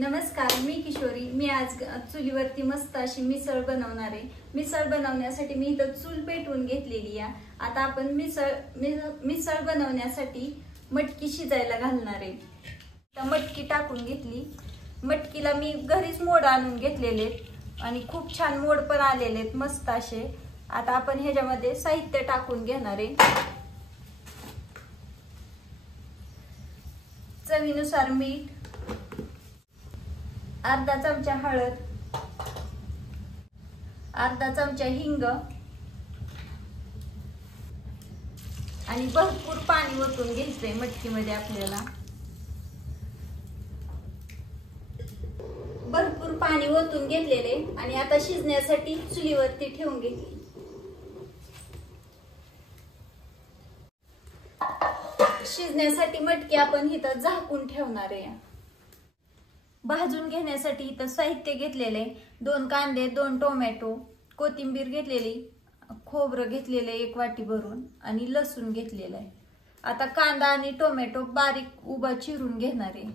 नमस्कार, मी किशोरी। मी आज चुलीवरती मस्त अशी मिसळ बनवणार आहे। मिसळ बनवण्यासाठी मी इथं चूल पेटवून घेतलेली आहे। आता आपण मिसळ बनवण्यासाठी मटकी शिजायला घालणार आहे। तर मटकी टाकून घेतली। मटकीला मी घरीच मोड आणून घेतलेले आणि खूप छान मोड पण आलेले मस्त असे। आता आपण ह्याच्यामध्ये साहित्य टाकून घेणार आहे। चवीनुसार मीठ, अर्धा चमचा हळद, अर्धा चमचा हिंग आणि भरपूर पाणी ओतून घ्यायचंय मटकीमध्ये। आपल्याला भरपूर पाणी ओतून घेतलेले आणि आता शिजण्यासाठी चुलीवरती ठेवून घेतली। शिजण्यासाठी मटकी आपण इथं झाकून ठेवणार आहे। भाजून घेण्यासाठी इथं साहित्य घेतलेले 2 कांदे, 2 टोमॅटो, कोथिंबीर घेतलेली, खोबरं घेतलेले 1 वाटी भरून आणि लसूण घेतलेला आहे। आता कांदा आणि टोमॅटो बारीक उभा चिरून घेणार आहे।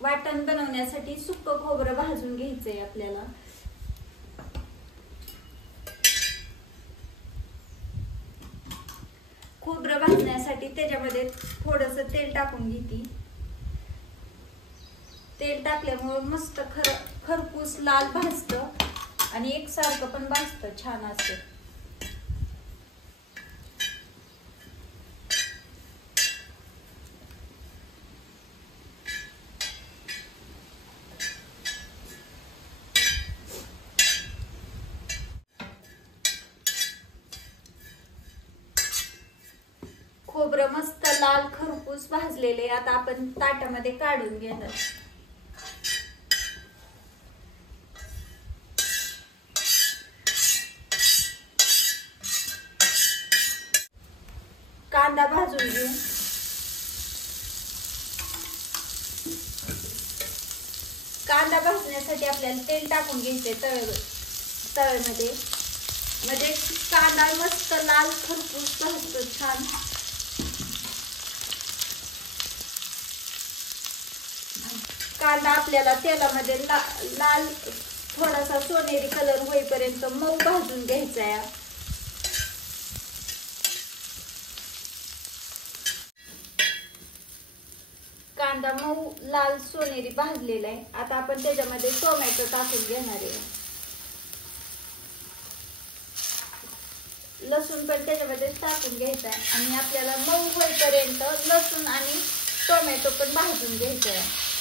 वाटण बनवण्यासाठी सुक्क खोबरं भाजून घ्यायचंय आपल्याला। खोबरं भाजण्यासाठी त्याच्यामध्ये थोडंसं तेल टाकून घेते। तेल टाकल्यामुळे मस्त खरपूस लाल भाजतं आणि एकसारखं पण भाजतं छान असं। खोबरं मस्त लाल खरपूस भाजलेले आता आपण ताटामध्ये काढून घेणार। कांदा भाजून घेऊ। कांदा भाजण्यासाठी आपल्याला तेल टाकून घ्यायचे तव्यामध्ये, म्हणजे कांदा मस्त लाल खरपूस भाजतो छान। कांदा आपल्याला तेलामध्ये लाल थोडासा सोनेरी कलर होईपर्यंत मऊ भाजून घ्यायचा आहे। कांदा मऊ लाल सोनेरी भाजलेला आहे। आता आपण त्याच्यामध्ये टोमॅटो टाकून घेणार आहे। लसूण पण त्याच्यामध्ये टाकून घ्यायचा आहे आणि आपल्याला मऊ होईपर्यंत लसूण आणि टोमॅटो पण भाजून घ्यायचा आहे।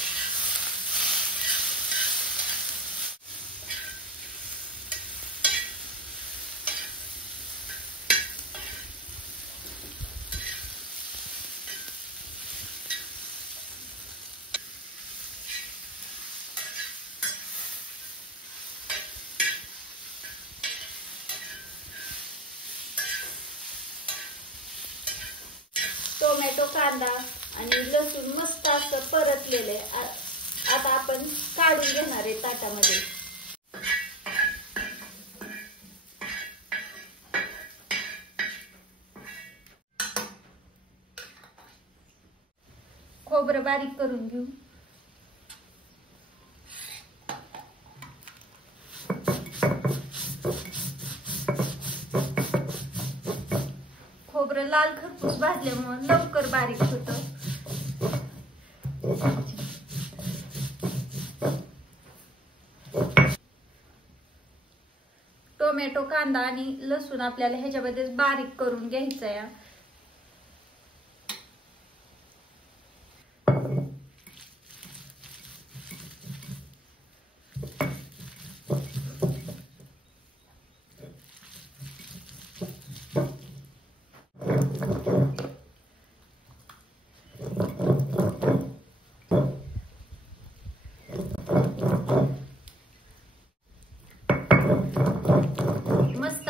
टोमॅटो, कांदा आणि लसूण मस्त असं परतलेले आता आपण काढून घेणार आहे ताटामध्ये। खोबरं बारीक करून घेऊ। खोबरं लाल खरपूस भाजल्यामुळे लवकर बारीक होतं। टोमॅटो, कांदा आणि लसूण आपल्याला ह्याच्यामध्ये बारीक करून घ्यायचं आहे।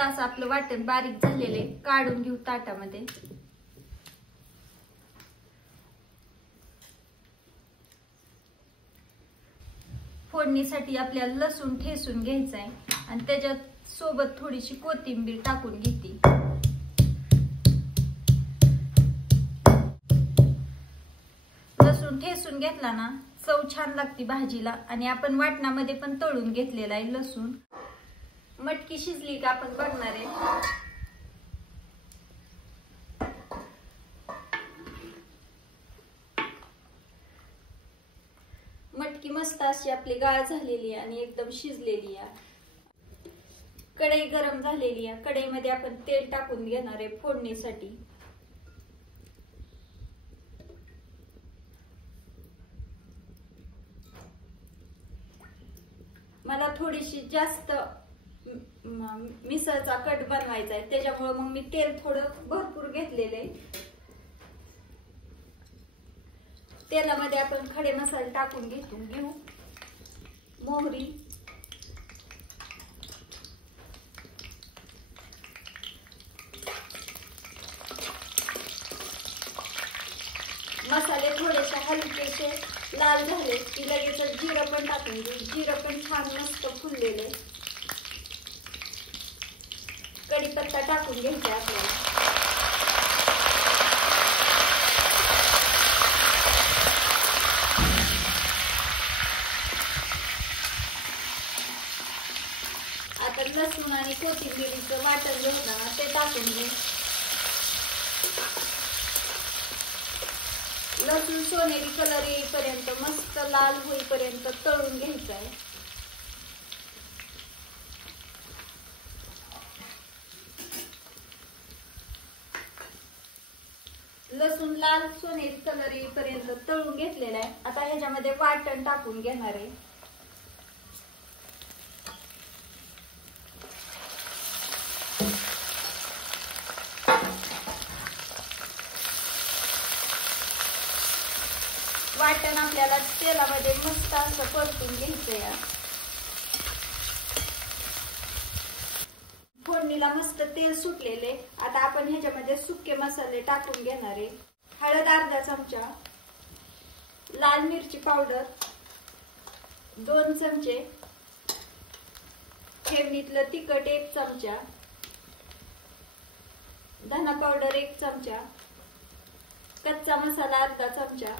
असं आपलं वाटण बारीक झालेले काढून घेऊ ताटामध्ये. फोडणीसाठी आपल्याला लसूण ठेचून घ्यायचा आहे आणि त्याच्यात सोबत थोडीशी कोथिंबीर टाकून घेते. लसूण ठेचून घेतला ना चव छान लागते भाजीला. आणि आपण वाटणामध्ये पण तळून घेतलेला आहे लसूण. मटकी शिजली का आपण बघणार आहे. मटकी मस्त अशी आपली गाळ झालेली आहे आणि एकदम शिजलेली आहे. कढई गरम झालेली आहे. कढईमध्ये आपण तेल टाकून घेणार आहे फोडणीसाठी. मला थोडीशी जास्त मिसळचा कट बनवायचा आहे, त्याच्यामुळे मग मी तेल थोडं भरपूर घेतलेलं आहे. तेलामध्ये आपण खडे मसाले टाकून घेऊ. मोहरी, मसाले थोडेसे हलकेसे लाल झाले की लगेच जिरं पण टाकून घेऊ. जिरं पण छान मस्त फुललेले. कढीपत्ता टाकून घ्यायचा आपल्याला. आता लसूण आणि कोथिंबीरीचं वाटण घेऊन ते टाकून घेऊ. लसूण सोनेरी कलर येईपर्यंत मस्त लाल होईपर्यंत तळून घ्यायचं आहे. लसूण लाल सोनेरी कलर येईपर्यंत तळून घेतलेला आहे. आता ह्याच्यामध्ये वाटण टाकून घेणार आहे. वाटण आपल्याला तेलामध्ये मस्त असं परतून घ्यायचंय. फोडणीला मस्त तेल सुटलेले. आता आपण ह्याच्यामध्ये सुके मसाले टाकून घेणार आहे. हळद अर्धा चमचा, लाल मिरची पावडर 2 चमचे, फोडणीतलं तिखट 1 चमचा, धना पावडर 1 चमचा, कच्चा मसाला अर्धा चमचा.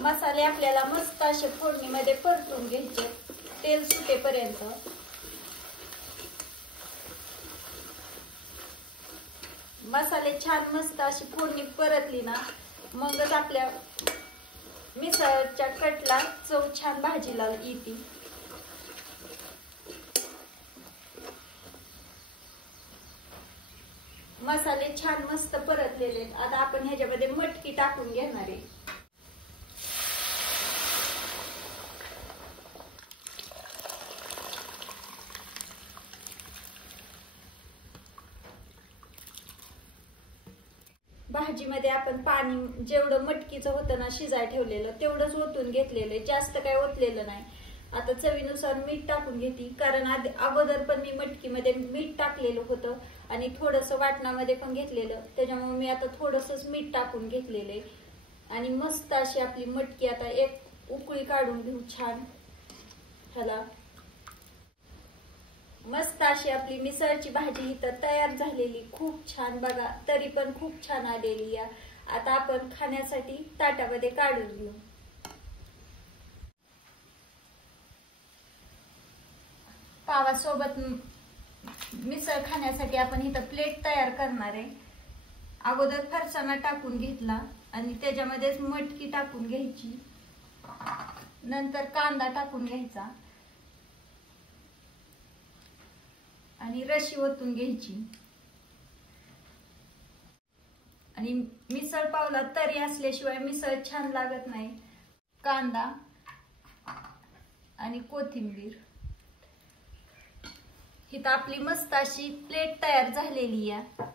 मसाले आपल्याला मस्त असे फोडणीमध्ये परतून घ्यायचे तेल सुटेपर्यंत. मसाले छान मस्त अशी फोडणी परतली ना मगच आपल्या मिसळच्या कटला चव छान भाजीला येते. मसाले छान मस्त परतलेले. आता आपण ह्याच्यामध्ये मटकी टाकून घेणार आहे. भाजीमध्ये आपण पाणी जेवढं मटकीचं होतं ना शिजाय ठेवलेलं तेवढंच ओतून घेतलेलं, जास्त काय ओतलेलं नाही. आता चवीनुसार मीठ टाकून घेते, कारण अगोदर पण मी मटकीमध्ये मीठ टाकलेलं होतं आणि थोडंसं वाटणामध्ये पण घेतलेलं, त्याच्यामुळे मी आता थोडंसंच मीठ टाकून घेतलेलं आहे. आणि मस्त अशी आपली मटकी आता एक उकळी काढून घेऊ छान. ह्याला मस्त अशी आपली मिसळची भाजी इथं तयार झालेली. खूप छान बघा, तरी पण खूप छान आलेली आहे. आता आपण खाण्यासाठी ताटामध्ये काढून घेऊ. पावासोबत मिसळ खाण्यासाठी आपण इथं प्लेट तयार करणार आहे. अगोदर फरसाणा टाकून घेतला आणि त्याच्यामध्येच मटकी टाकून घ्यायची, नंतर कांदा टाकून घ्यायचा आणि रशी ओतून घ्यायची. आणि मिसळ पावला तरी असल्याशिवाय मिसळ छान लागत नाही. कांदा आणि कोथिंबीर. इथं आपली मस्त अशी प्लेट तयार झालेली आहे.